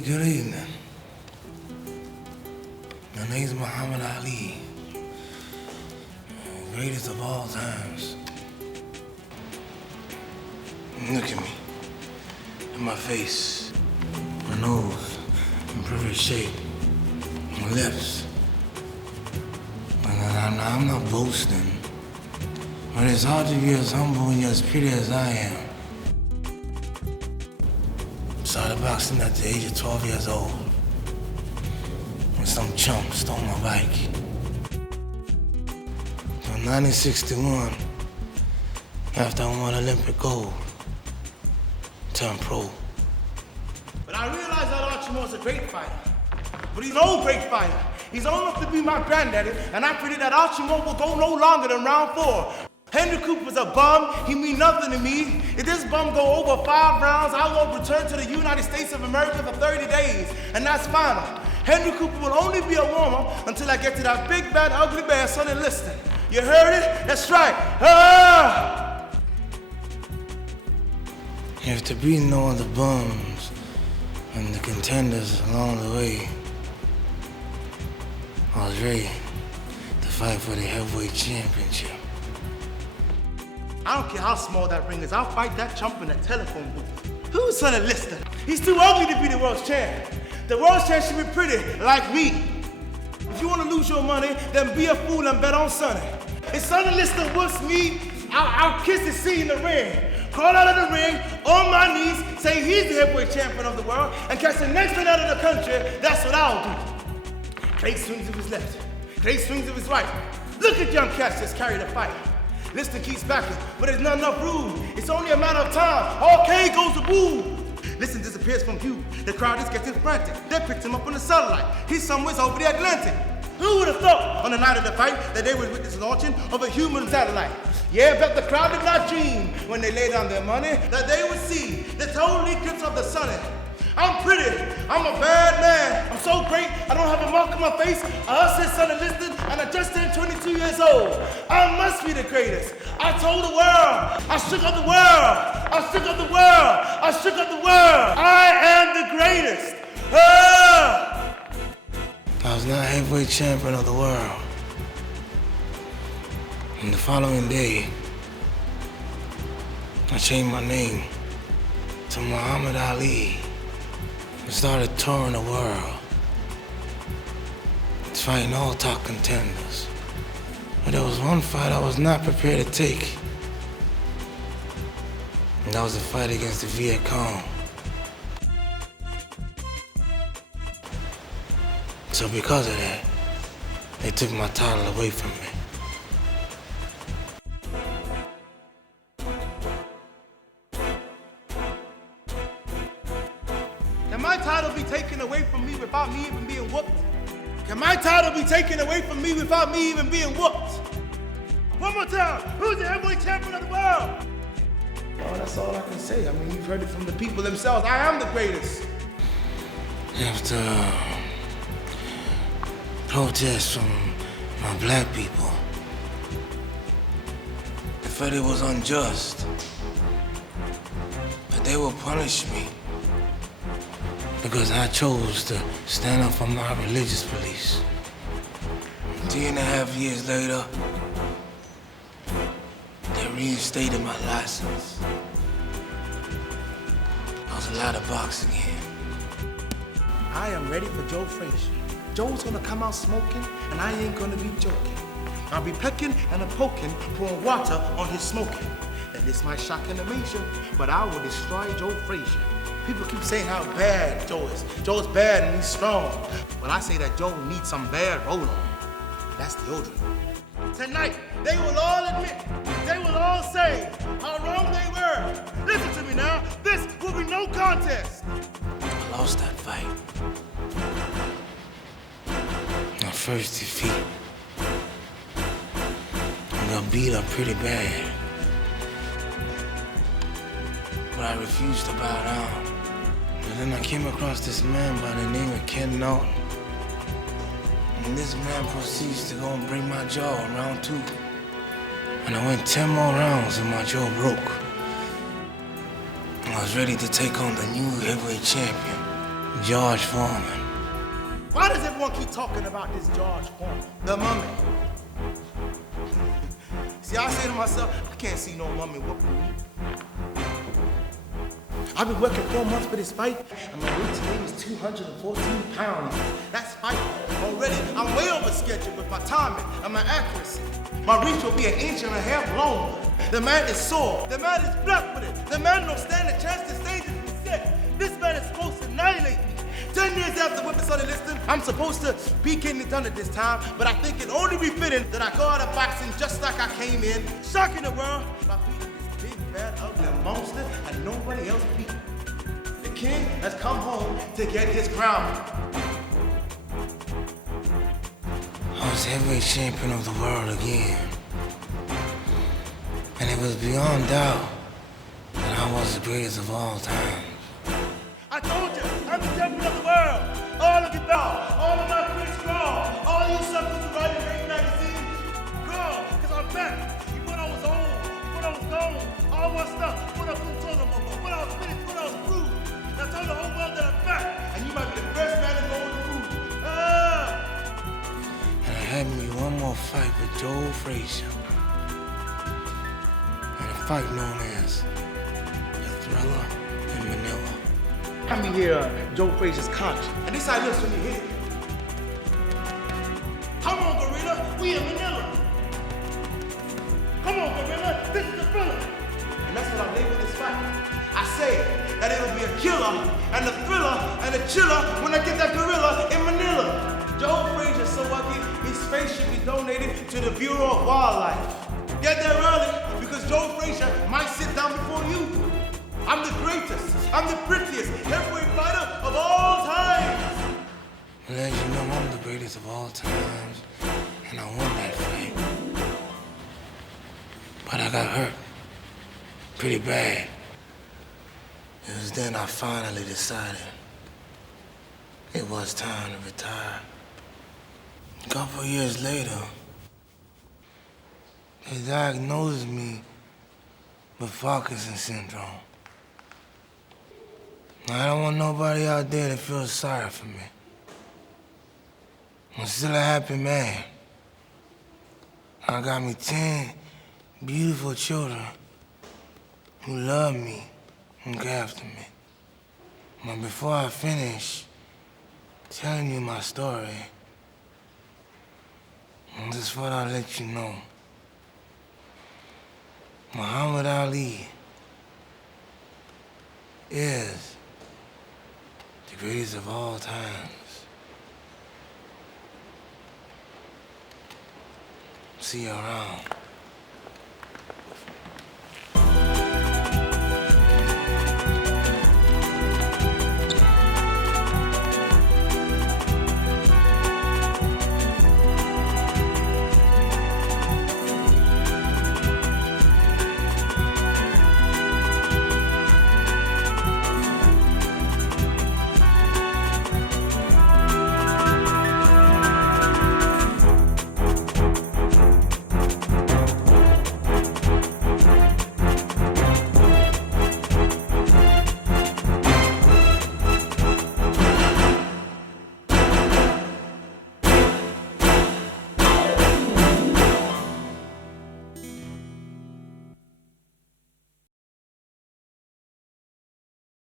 good evening. My name's Muhammad Ali, greatest of all times. Look at me, at my face, my nose in perfect shape, my lips. And I'm not boasting, but it's hard to be as humble and as pretty as I am. Started boxing at the age of 12 years old when some chump stole my bike. In 1961, after I won Olympic gold, turned pro. But I realized that Archimo's a great fighter. But he's an old great fighter. He's old enough to be my granddaddy, and I predict that Archimo will go no longer than round 4. Henry Cooper's a bum. He mean nothing to me. If this bum go over 5 rounds, I won't return to the United States of America for 30 days, and that's final. Henry Cooper will only be a warm-up until I get to that big, bad, ugly bear, Sonny Liston. You heard it? That's right. Ah! After beating all the bums and the contenders along the way, I was ready to fight for the heavyweight championship. I don't care how small that ring is. I'll fight that chump in a telephone booth. Who's Sonny Liston? He's too ugly to be the world's champ. The world's champ should be pretty, like me. If you want to lose your money, then be a fool and bet on Sonny. If Sonny Liston wants me, I'll kiss his seat in the ring. Crawl out of the ring, on my knees, say he's the heavyweight champion of the world, and catch the next one out of the country. That's what I'll do. Clay swings with his left. Clay swings with his right. Look at young cats just carry the fight. Liston keeps backing, but there's not enough room. It's only a matter of time. All K goes to boom. Liston disappears from view. The crowd is getting frantic. They picked him up on the satellite. He's somewhere over the Atlantic. Who would have thought on the night of the fight that they would witness the launching of a human satellite? Yeah, but the crowd did not dream when they laid down their money that they would see the total eclipse of the sun. I'm pretty. I'm a bad man. I'm so great, I don't have a mark on my face. I said Sonny Liston, and I just turned 22 years old. I must be the greatest. I told the world. I shook up the world. I shook up the world. I shook up the world. I am the greatest. Ah! I was not heavyweight champion of the world. And the following day, I changed my name to Muhammad Ali. I started touring the world, fighting all top contenders. But there was one fight I was not prepared to take. And that was the fight against the Viet Cong. So because of that, they took my title away from me. Can my title be taken away from me without me even being whooped? Can my title be taken away from me without me even being whooped? One more time, who's the heavyweight champion of the world? Oh, that's all I can say. I mean, you've heard it from the people themselves. I am the greatest. After protests from my black people, they felt it was unjust, that they would punish me because I chose to stand up for my religious beliefs. 3.5 years later, they reinstated my license. I was allowed to box again. I am ready for Joe Frazier. Joe's gonna come out smoking, and I ain't gonna be joking. I'll be pecking and poking, pouring water on his smoking. And this might shock and amaze you, but I will destroy Joe Frazier. People keep saying how bad Joe is. Joe's bad and he's strong. But I say that Joe needs some bad roll-on. That's deodorant. Tonight, they will all admit, they will all say how wrong they were. Listen to me now. This will be no contest. I lost that fight. My first defeat. I got beat up pretty bad. But I refused to bow down. And then I came across this man by the name of Ken Norton. And this man proceeds to go and break my jaw in round 2. And I went 10 more rounds and my jaw broke. I was ready to take on the new heavyweight champion. George Foreman. Why does everyone keep talking about this George Foreman? The mummy. See, I say to myself, I can't see no mummy whooping me. I've been working 4 months for this fight, and my weight today is 214 pounds. That's fight already. I'm way over schedule with my timing and my accuracy. My reach will be 1.5 inches longer. The man is sore. The man is flat-footed. The man don't stand a chance to stay this set. This man is supposed to annihilate me. 10 years after whipping Sonny Liston, I'm supposed to be getting it done at this time, but I think it only befitting that I go out of boxing just like I came in, shocking the world by beating this big, bad, ugly monster and nobody else beat. The king has come home to get his crown. I was heavyweight champion of the world again. And it was beyond doubt that I was the greatest of all time. I told you, I'm the champion of the world. All of you dog, all of my critics crawl. All you suckers who write in Ring magazine, crawl, because I'm back. You thought I was old, you thought I was gone. All my stuff, what I couldn't tell them about, what I was finished, what I was through. I told the whole world that I'm back, and you might be the first man to go with the food. And I had me one more fight with Joe Frazier. And a fight known as the Thriller in Manila. I mean here, Joe Frazier's couch. And this how it looks when you hit it. Come on, Gorilla, we in Manila. Come on, Gorilla, this is the Thriller. And that's what I labeled this fight. I say that it'll be a killer, and a thriller, and a chiller when I get that gorilla in Manila. Joe Frazier's so lucky, his face should be donated to the Bureau of Wildlife. Get there early, because Joe Frazier might sit down before you do. I'm the greatest, I'm the prettiest heavyweight fighter of all times. Well, as you know, I'm the greatest of all times, and I won that fight. But I got hurt pretty bad. It was then I finally decided it was time to retire. A couple years later, they diagnosed me with Parkinson's syndrome. I don't want nobody out there to feel sorry for me. I'm still a happy man. I got me 10 beautiful children who love me and care after me. But before I finish telling you my story, I just thought I'd let you know. Muhammad Ali is the greatest of all times. See you around.